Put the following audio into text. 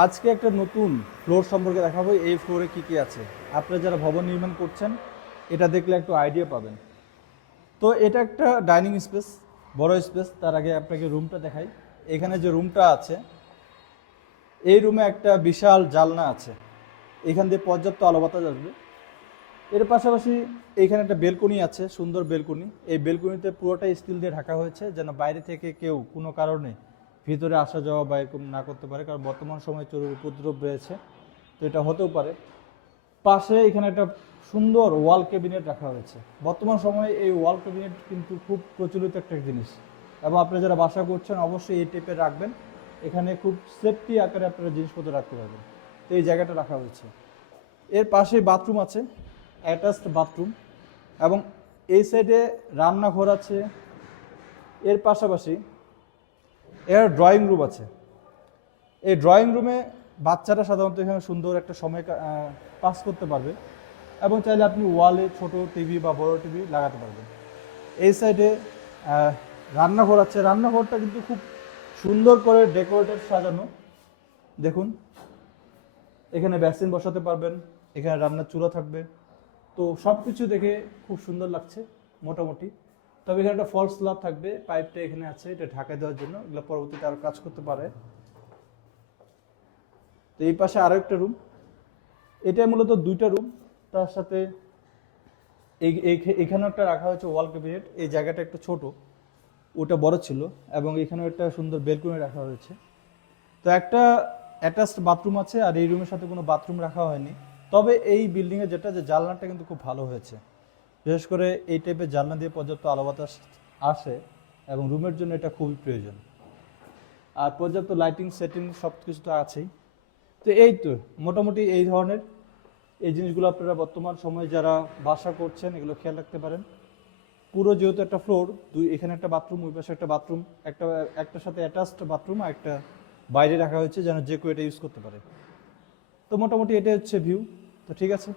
আজকে একটা নতুন ফ্লোর সম্পর্কে দেখাবো, এই ফ্লোরে কি কি আছে। আপনারা যারা ভবন নির্মাণ করছেন এটা দেখলে একটু আইডিয়া পাবেন। তো এটা একটা ডাইনিং স্পেস, বড় স্পেস। তার আগে আপনাকে রুমটা দেখাই। এখানে যে রুমটা আছে, এই রুমে একটা বিশাল জানলা আছে, এখান দিয়ে পর্যাপ্ত আলো বাতাস আসবে। এর পাশাপাশি এইখানে একটা বেলকনি আছে, সুন্দর বেলকনি। এই বেলকনিতে পুরোটাই স্টিল দিয়ে ঢাকা হয়েছে, যেন বাইরে থেকে কেউ কোনো কারণে ভিতরে আসা যাওয়া বা এরকম না করতে পারে, কারণ বর্তমান সময়ে চোরের উপদ্রব রয়েছে, তো এটা হতেও পারে। পাশে এখানে একটা সুন্দর ওয়াল ক্যাবিনেট রাখা হয়েছে। বর্তমান সময়ে এই ওয়াল ক্যাবিনেট কিন্তু খুব প্রচলিত একটা জিনিস, এবং আপনারা যারা বাসা করছেন অবশ্যই এই টাইপের রাখবেন। এখানে খুব সেফটি আকারে আপনারা জিনিসপত্র রাখতে পারবেন। তো এই জায়গাটা রাখা হয়েছে। এর পাশে বাথরুম আছে, অ্যাটাচড বাথরুম, এবং এই সাইডে রান্নাঘর আছে। এর পাশাপাশি এর ড্রয়িং রুম আছে। এই ড্রয়িং রুমে বাচ্চারা সাধারণত এখানে সুন্দর একটা সময় পাস করতে পারবে, এবং চাইলে আপনি ওয়ালে ছোট টিভি বা বড় টিভি লাগাতে পারবেন। এই সাইডে রান্নাঘর আছে। রান্নাঘরটা কিন্তু খুব সুন্দর করে ডেকোরেটেড সাজানো। দেখুন, এখানে বেসিন বসাতে পারবেন, এখানে রান্নার চুলা থাকবে। তো সব কিছু দেখে খুব সুন্দর লাগছে মোটামুটি। তবে এখানে একটা ফলস স্ল্যাব থাকবে, পাইপটা এখানে আছে, এটা ঢাকা দেওয়ার জন্য, এগুলো পরবর্তীতে আরও কাজ করতে পারে। তো এই পাশে আরও একটা রুম, এটা মূলত দুইটা রুম। তার সাথে এখানে একটা রাখা হয়েছে ওয়াল ক্যাবিনেট। এই জায়গাটা একটু ছোট, ওটা বড় ছিল, এবং এখানেও একটা সুন্দর বেলকনি রাখা হয়েছে। তো একটা অ্যাটাচড বাথরুম আছে, আর এই রুমের সাথে কোনো বাথরুম রাখা হয়নি। তবে এই বিল্ডিংয়ে যেটা, যে জানলাটা কিন্তু খুব ভালো হয়েছে। বিশেষ করে এই টাইপের জানলা দিয়ে পর্যাপ্ত আলো বাতাস আসে, এবং রুমের জন্য এটা খুবই প্রয়োজন। আর পর্যাপ্ত লাইটিং সেটিং সব কিছু তো আছেই। তো এই তো মোটামুটি এই ধরনের এই জিনিসগুলো আপনারা বর্তমান সময়ে যারা বাসা করছেন এগুলো খেয়াল রাখতে পারেন। পুরো যেহেতু একটা ফ্লোর, এখানে একটা বাথরুম, ওই পাশে একটা বাথরুম, একটার সাথে অ্যাটাচড বাথরুম, আর একটা বাইরে রাখা হয়েছে যেন যে কেউ এটা ইউজ করতে পারে। তো মোটামুটি এটাই হচ্ছে ভিউ। তো ঠিক আছে।